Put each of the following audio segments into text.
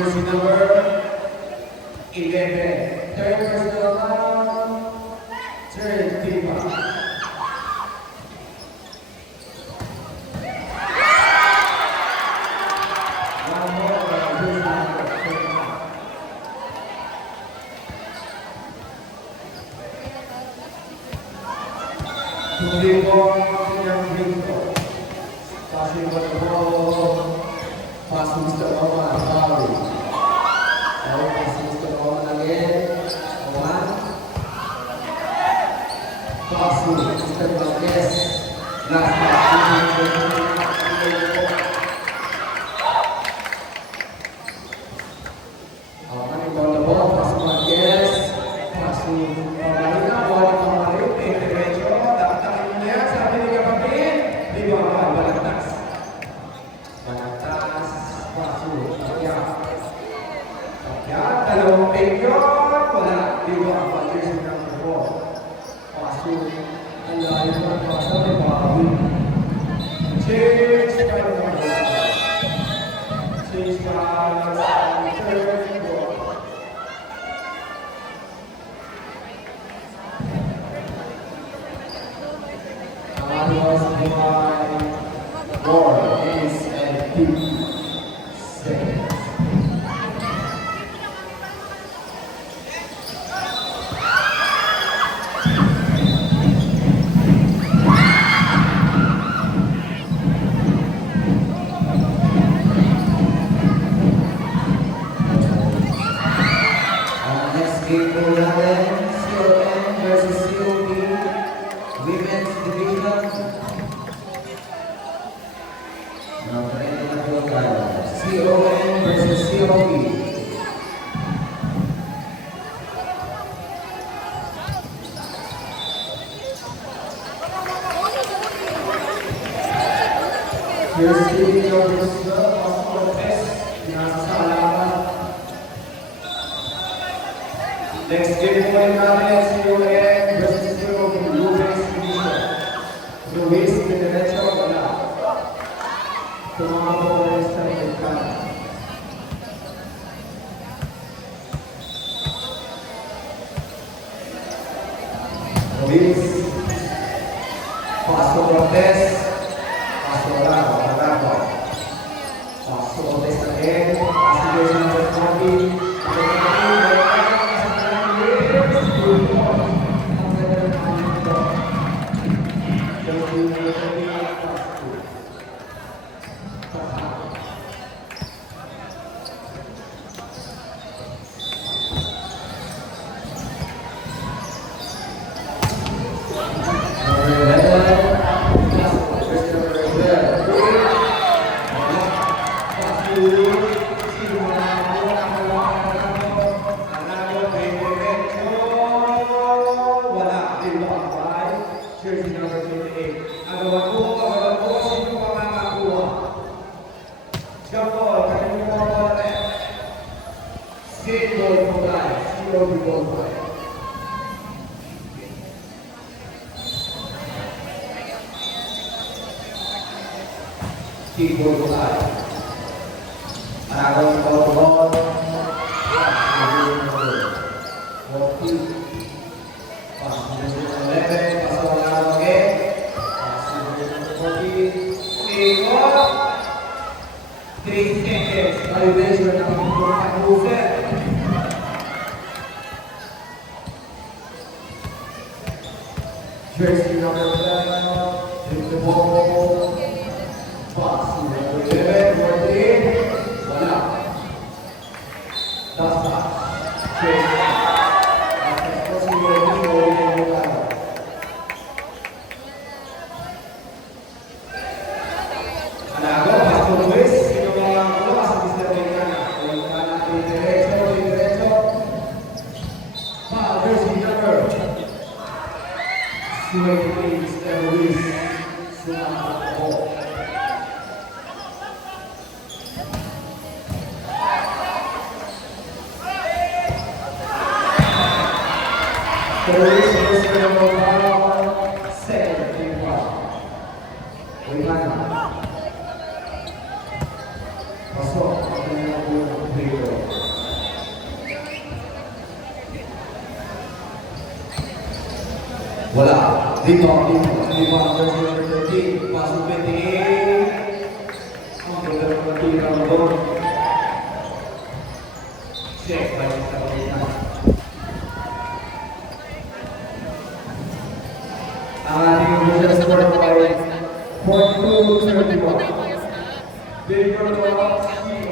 Jersey number 11. Third personal foul. Third team foul. Tumbling yang Ringo, passing the ball, passing to Oman, Bali. Now passing to Oman again, Oman. Passing to Marquez, last pass. Oman on the ball, passing Marquez, passing Oman, ball kembali, Pedro. Dalawang pekyon, wala. Di ba ang Jersey number 4? Paso, ang layo ng paso, may bawi. Change by number 1. Change by third ball. Ang was by ball is at 2 seconds. Game for CON versus COB Women's Division. CON versus COB. Here's the video versus the Cortez. Next game po ay natin CON versus COB Women's Division. Luis Pinarecho, wala. Tumama po ulit sa Amerikana. Luis, Paso Cortez, Paso Arago, Paso Cortez again, Paso Jersey number 40. Jersey number 28. Agawan po, sino pa makakuha? Jump ball, kanino po ako na skate ball po tayo. COB ball po tayo. Skate ball po tayo. Agawan po, ball. Jersey number 11, hit the ball, pass number 11, wala. That's not. Jersey. Anago, Paso Luis, sino mga kuha sa Mr. Amerikana? Kung natin diretso. Jersey number 28, Mr. Luis, sumakot po. Luis, Mr. Novara, second team foul. Pasok, ang kanyang free throw. Rebound versus number 13. Pasok 28. Ang ganda ng matira mo doon. Check by sa kapalitan. Ang ating official score ay 42-31. Victor Torres, COD.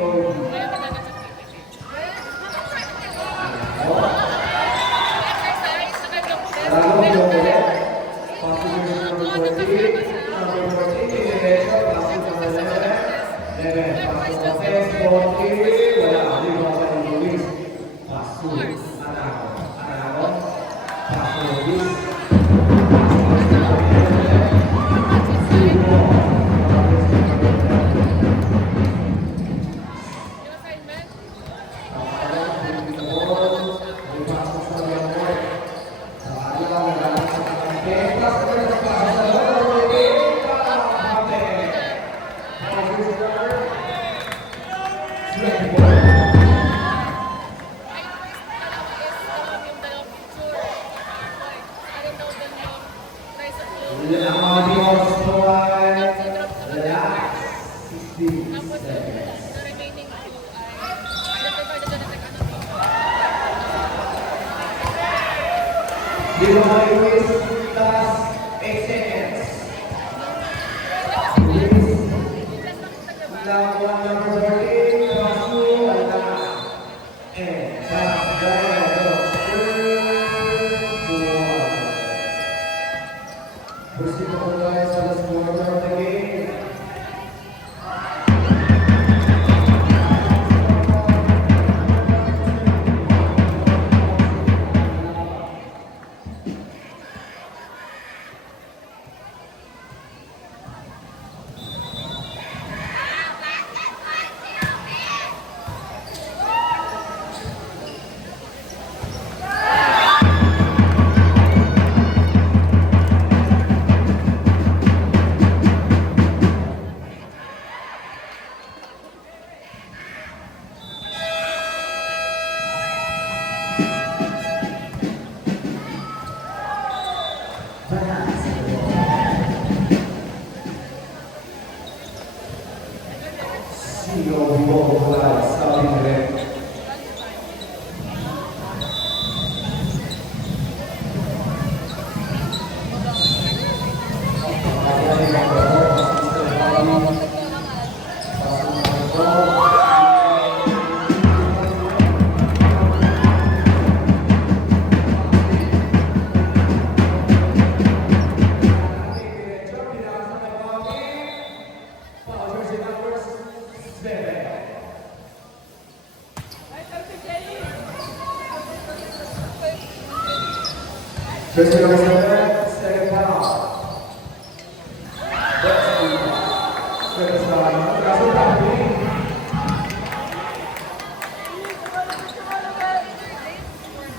First number 7, second foul.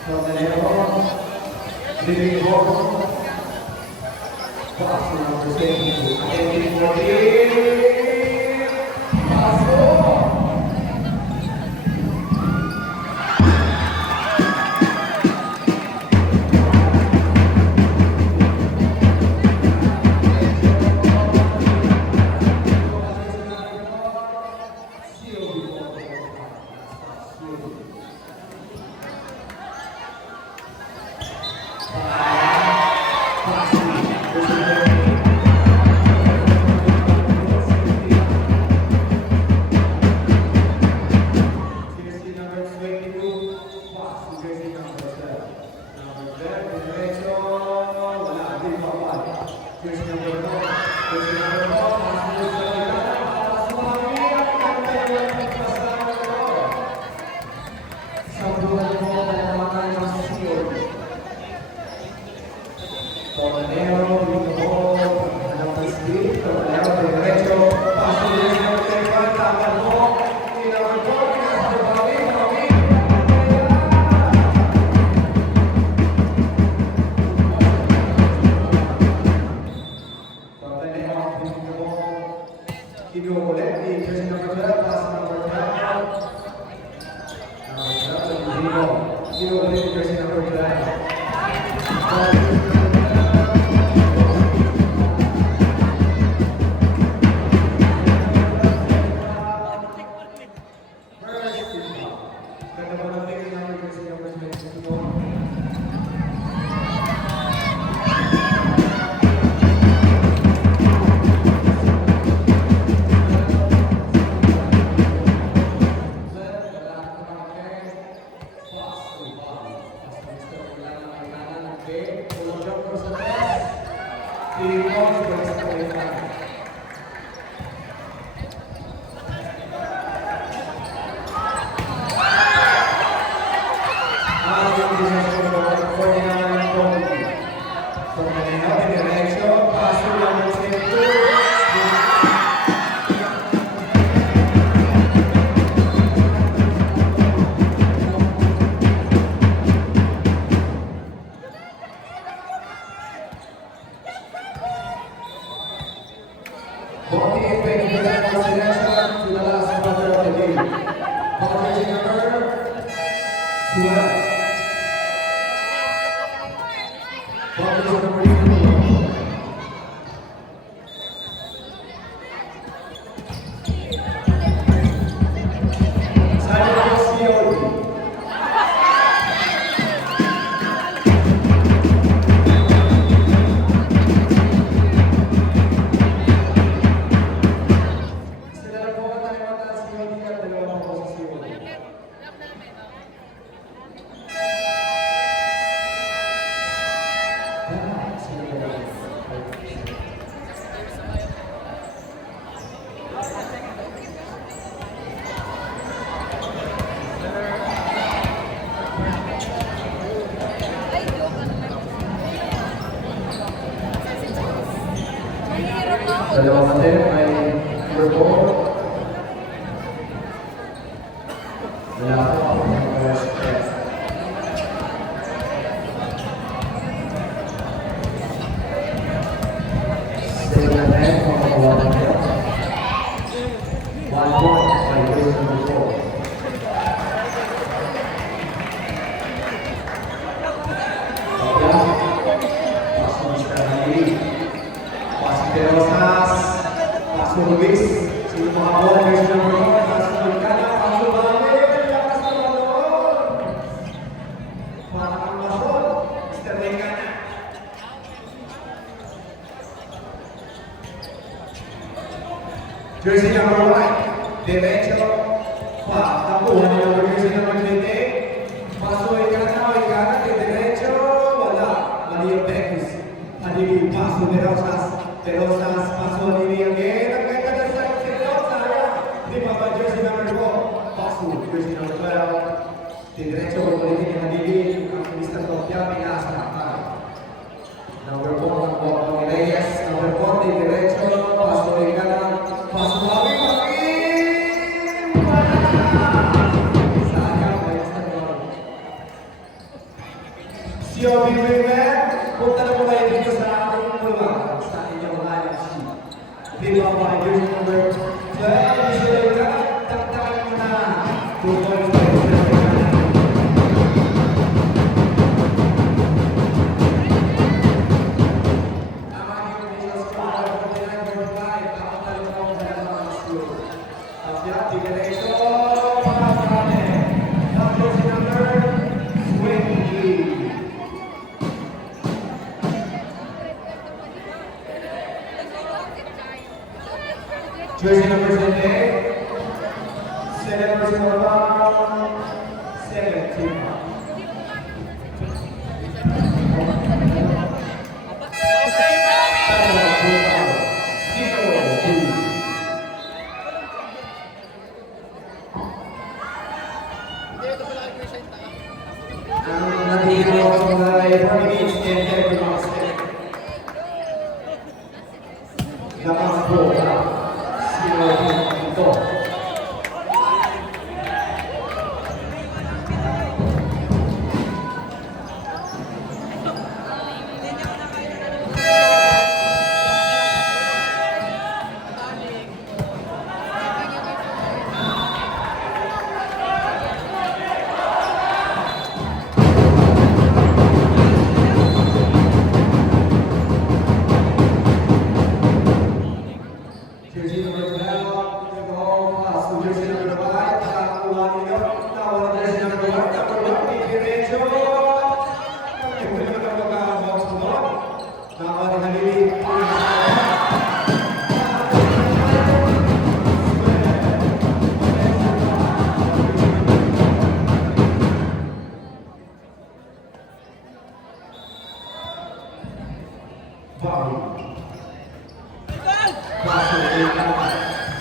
From the middle, leading ball. Pass number 10, 14. Jersey number 12. Jersey number 2. Dalawa natin ay number 4. Wala po ako ng respect. Still na net, makakuha na niya. 1 point by Jersey number 4. Rosas, Pastor Luis, sino mga bola Jersey number 1, Pastor Kana, Pastor Bale, lakas na doon. Parang masol, Mr. Lekana. Jersey number 1, derecho, nakuha niya number Jersey number 20. Pastor Kana, derecho, wala, mali yung Becus. Mali Pastor de Rosas. Rosas pasó a Lili again. Ang ganda na sa Rosas. Di ba ba Jersey number 4? Pasó, Jersey number 12. Diretso ko ulit ni Lili. Ang Mr. Tokya, pinasa na. Number 4, ang Bobo ni Reyes. Number 4, diretso. Pasó ni Gana. Pasó Bobby. Sayang, may Mr. Tokya. Si Obi River, punta na po kayo dito sa ating lugar. Di ba ba Jersey number 12? Mr. Lekana, taktakan mo na. 2 points by Mr. Lekana. Ang aking official score, 49-45. Ako talaga ako sa mga school. Tapos, diretso, pagkakarate. Ang Jersey number 20. Jersey number 7, Celebrity number 17. Ang natiro ay 4 minutes and 30 seconds. Lakas po na. Ito. Jersey number 12, Jersey number 5, nakakuha nila. Tawag na Jersey number 1, number 1, diretso. Hindi mo na magkakabox mo. Nakakuha ni Halili.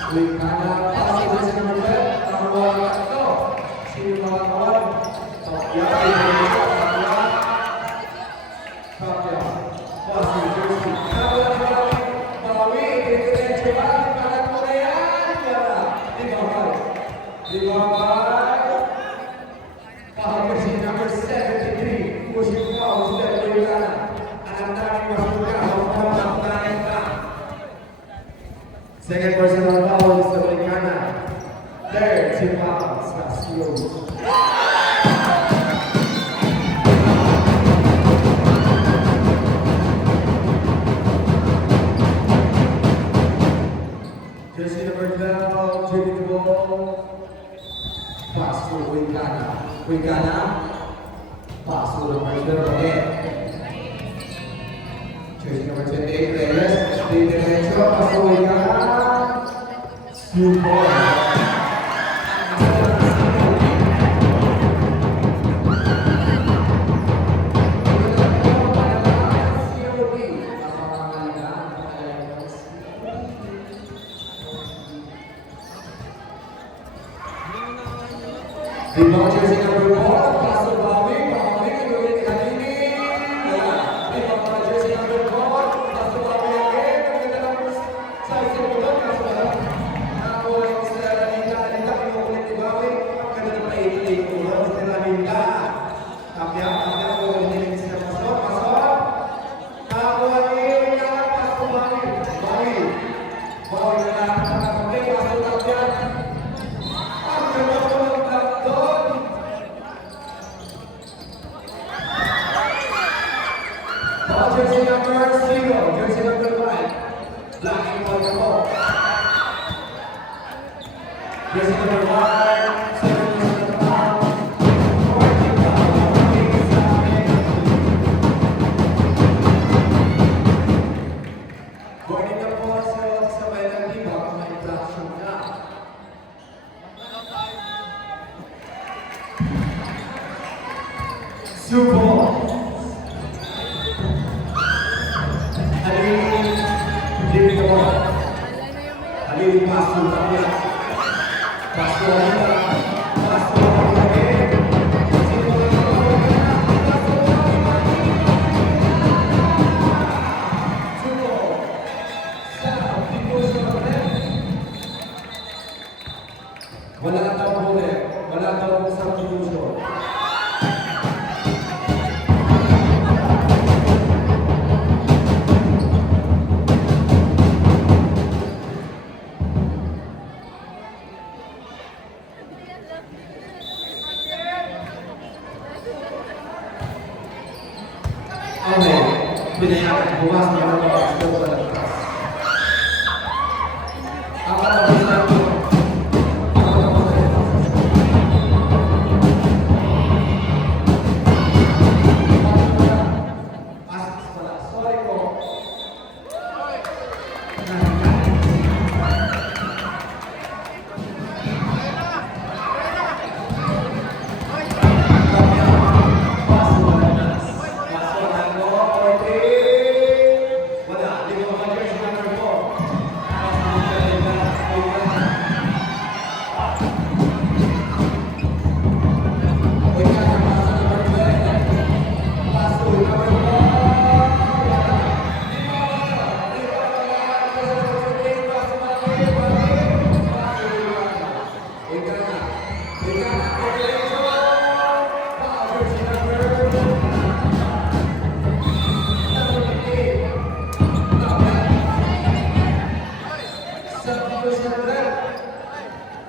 Lekana, pasok Jersey number 12, nakakuha nila ito. Sino mga kawan? Tokya, Tokya, pasok Jersey. Nakakuha nila Bawi, diretso ba? Kanan mo na yan. Libabay. Pasok Jersey number 73. Pushing foul, step Lekana. Ang daming masuka, second personal foul, Mr. Lekana. Third, si 13 fouls sa COD. Jersey number 12, taking the ball. Pass to Wingana. Wingana. Pass to number 12 again. Jersey number 28, Reyes. Di derecho, pass to Wingana. Super. Di bawah jersey number 4, pass to Bobby, kembali ke ini. Di bawah jersey number 4, pass to Bobby again. Kita dapat size bola kasar. Ako istilah Nita kinukulit ni Bobby. Kada dapat 88 ulo istilah Nita. Tapya ko ulit ni sila pasok. Ako ini pass to Bobby. Bobby na nakakapit pass to Tapya. Jersey number 0, jersey number 5, blocking for the ball. Jersey number 1, serving to the foul. Guarding the ball, sabay ng tibak, may infraction na. Super. Halil pasu Tapya. Pasu Alita. Pasu lagi. Wala daw boleh. Wala daw substitution. Okay, pinayagan, bukas na ako mag-explore sa labas. Ako na bisa ito. Sorry ko.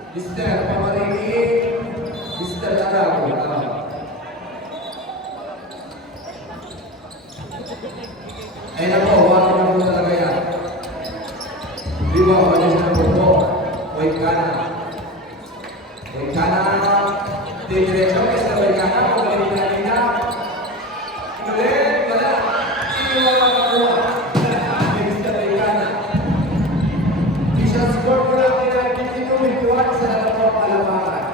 Mister Pamarini, Mister Agago. Ayun na po, wala na po talaga yan. Di ba, wala siya po po. Wingana. Diretso, Mister Wingana, pagaling na nila. Inulit, wala. Sino ang makakuha? Mister Wingana. Di siya score ko lang pinag-22 sa dalawang palapakan.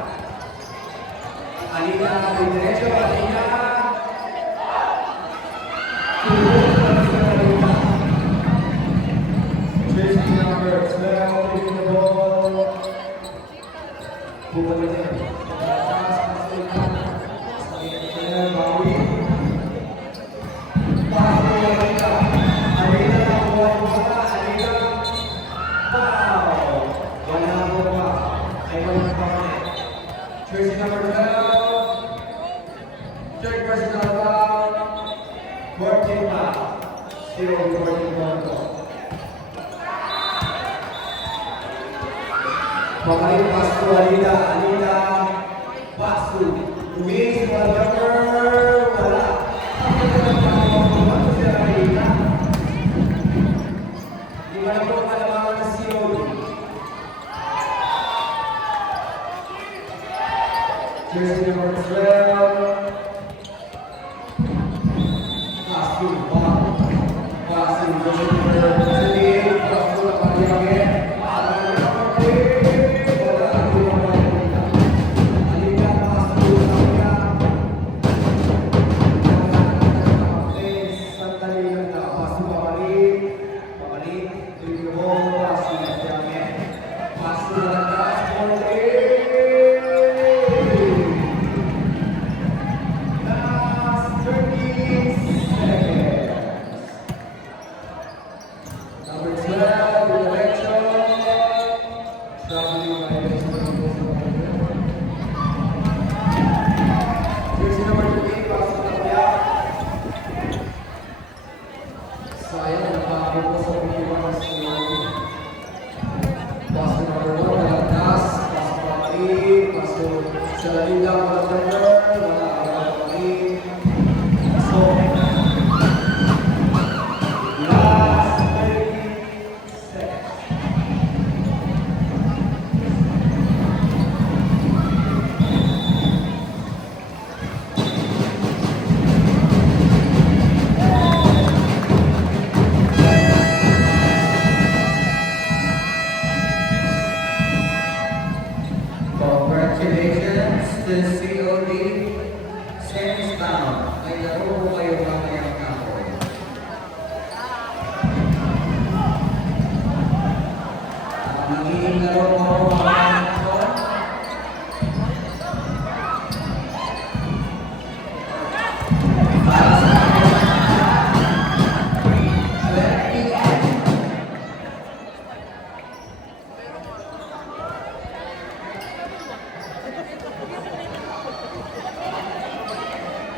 Alina, diretso, Alina. Jersey number 12, taking the ball. Bumalik niya. Bawi. Paso Alina. Alina na buwan mo na. Alina. Wow! Wala mo pa. Ay wala pa ulit. Jersey number 12. Third personal foul. 14 foul. 0-14 foul. Pabalik pass to Alida. Alida. Pass to Luis. Wala. Wala. Ano siya Alida? Di ba na po kalamangan na si Oli? Jersey number 12. Pass to Bob. Pass to jersey number 17. Pass to Pagiyage. Congratulations to COD Semi-Bound. May laro po kayo mamayang kampo. Magiging laro po mamayang kampo. Para sa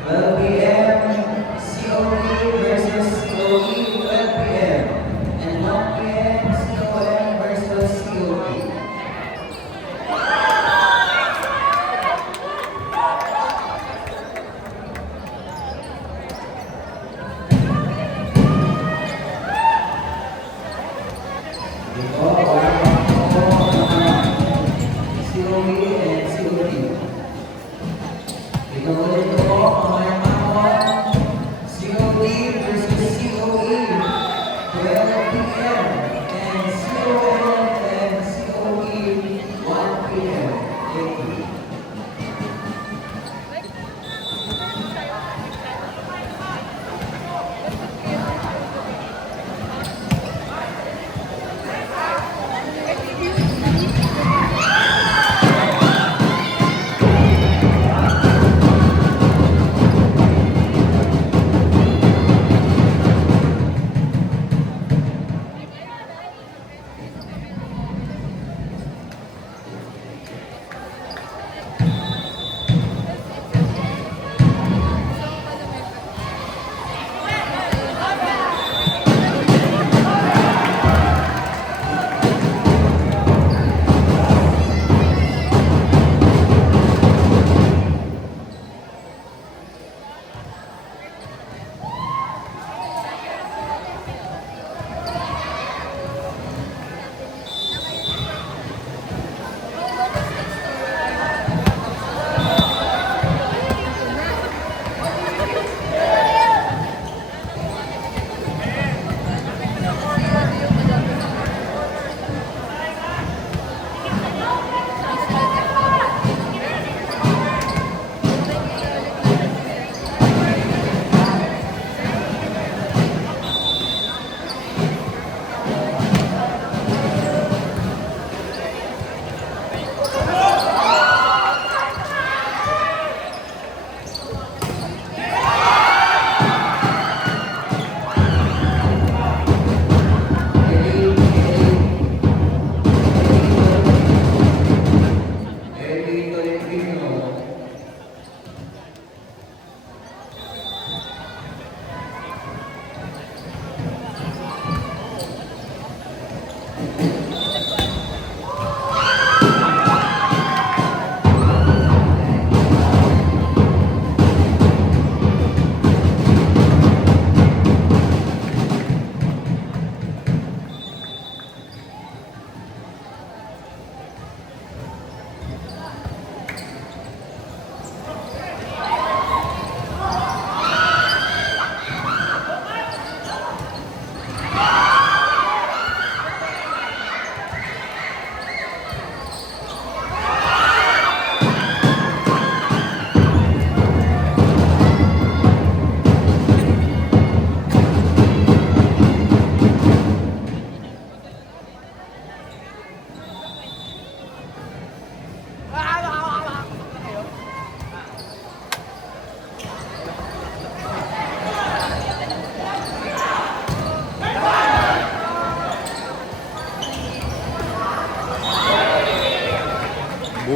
12 p.m. COD versus COD, 12 p.m. and 1 p.m. COM versus COD. Dito, wala pa po COD and COD. Dito ulit po, mga COD versus COE, 12 p.m. and COM and COE, 1 p.m. Thank you.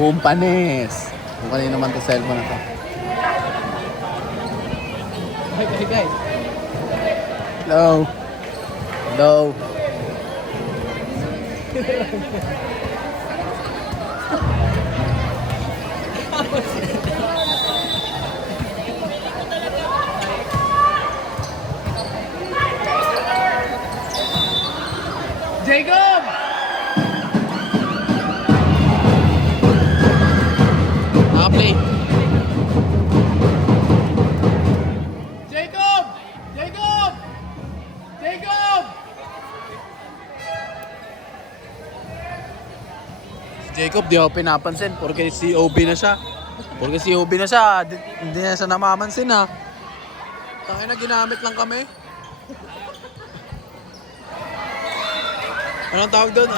Kumpanes. Kung kanino naman to cellphone na to. Guys. Hello. Hello. Jacob! Naka-play. Jacob! Jacob! Jacob! Si Jacob, di ako pinapansin. Porque COB na siya. Porque COB na siya, hindi na siya namamansin ha. Tangin na, ginamit lang kami. Anong tawag doon?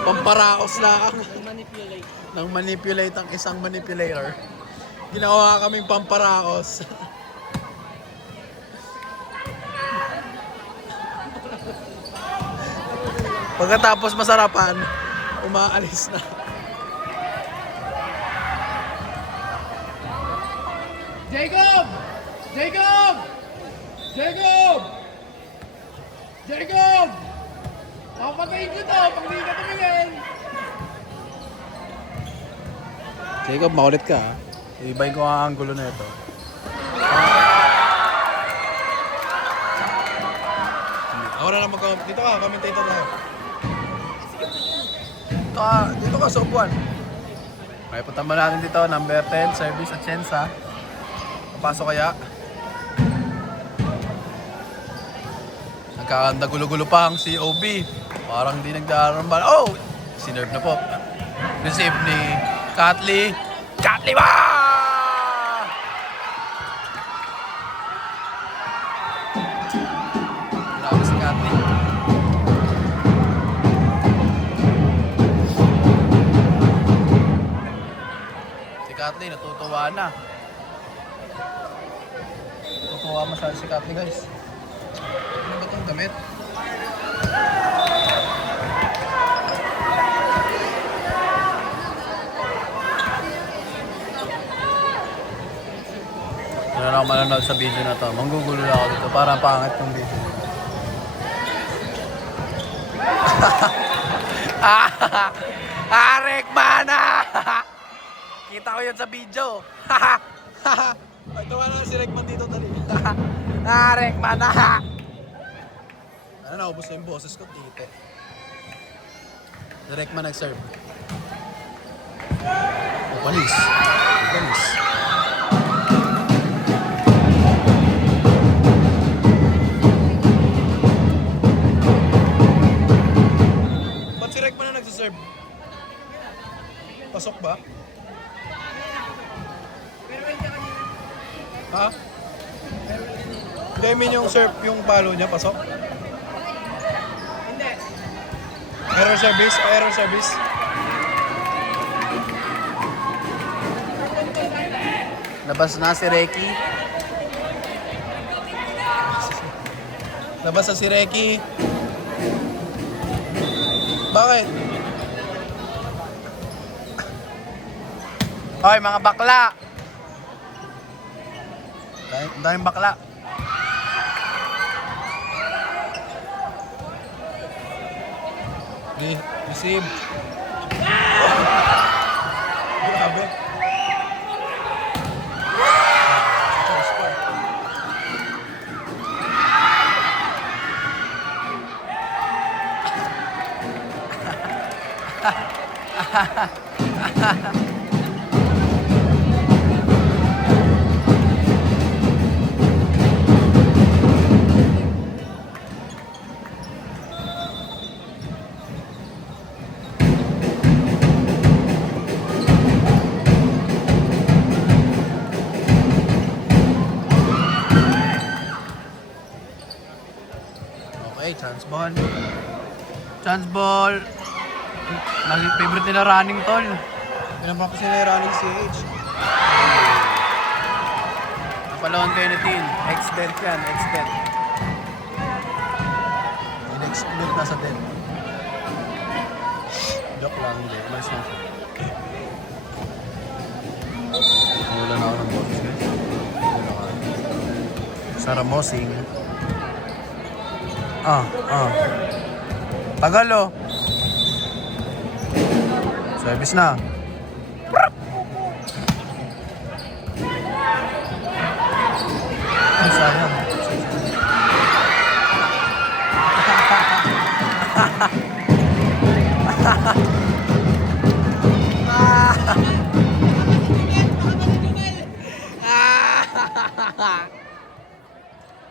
Pamparaos lang. Manipulate. Nang manipulate ang isang manipulator. Ginawa kaming pamparaos. Pagkatapos masarapan, umaalis na. Jacob! Jacob! Jacob! Jacob! Papatayin ko to pag di ka tumingin. Jacob, makulit ka ha. Ibay ko ang gulo na ito. Ako na lang mag-comment. Dito ka, commentator tayo. Dito ka sa upuan. Okay, punta mo natin dito. Number 10, service at Chensa. Papasok kaya. Nagkakanda gulo-gulo pa ang COB. Parang di nagdarang bala. Oh! Sinerve na po. Receive ni Katli. Katli ba? Grabe si Katli. Si Katli natutuwa na. Natutuwa masyado si Katli, guys. Ano ba itong damit? Kung na ako manonood sa video na to, manggugulo lang ako dito. Parang pangit tong video. Arek mana! Kita ko yun sa video. Tawa na si Rekman dito tali. Arek mana! Ano na, ubos na yung boses ko, tite. Si Rekman nag-serve. Oh, panis. Panis. Ba't si Rekman na nagsaserve? Pasok ba? Ha? Hindi, I mean yung serve, yung palo niya, pasok? Hindi. Error service? O error service? Labas na si Reki. Labas na si Reki. Bakit? Hoy, mga bakla! Daming bakla. Receive. Grabe. Okay, chance ball. Chance ball. Favorite nila running tol. Pinapractice nila yung running CH. Napalawan kayo ni Tin. X-dent yan, X-dent. In-explode na sa dent. Joke lang, hindi. Umalis lang siya. Wala na ako ng boses, guys. Wala ka. Sarah Mosing. Tagal, oh. Service na. Ay, sayang.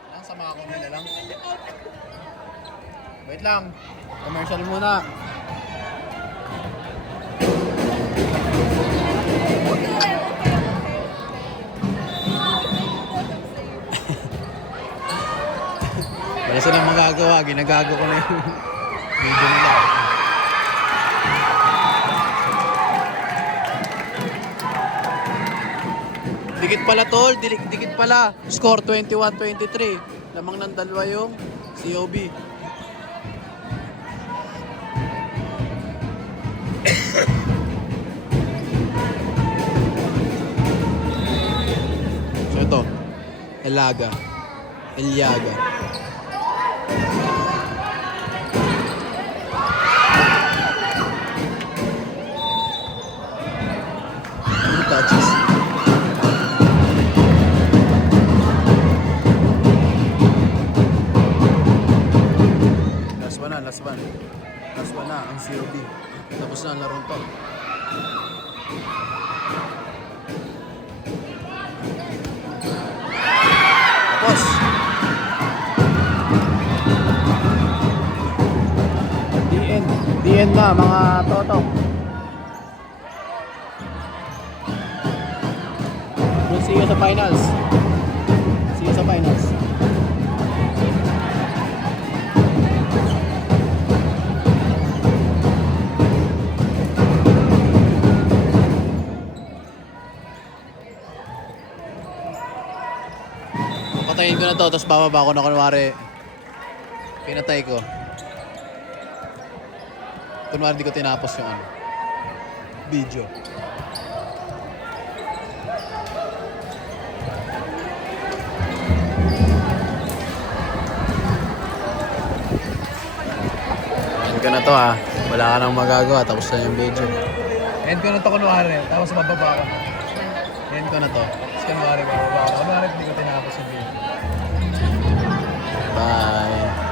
Lang sa mga kumila lang. Wait lang. Commercial muna. Wala silang magagawa. Ginagago ko na yung video nila. Dikit pala tol, dikit pala. Score 21-23. Lamang ng dalawa yung COB. So ito, Iliaga. Touches. Last one na ang COB. Tapos na ang larong to. Tapos. The end na mga toto. We'll see you sa finals. Patayin ko na to, tapos bababa ko na kunwari pinatay ko. Kunwari di ko tinapos yung video. End ko na to ha. Wala ka nang magagawa, tapos na yung video. End ko na to kunwari, tapos bababa ko. End ko na to. Tapos kunwari bababa ko. Kunwari hindi ko tinapos yung video. Bye.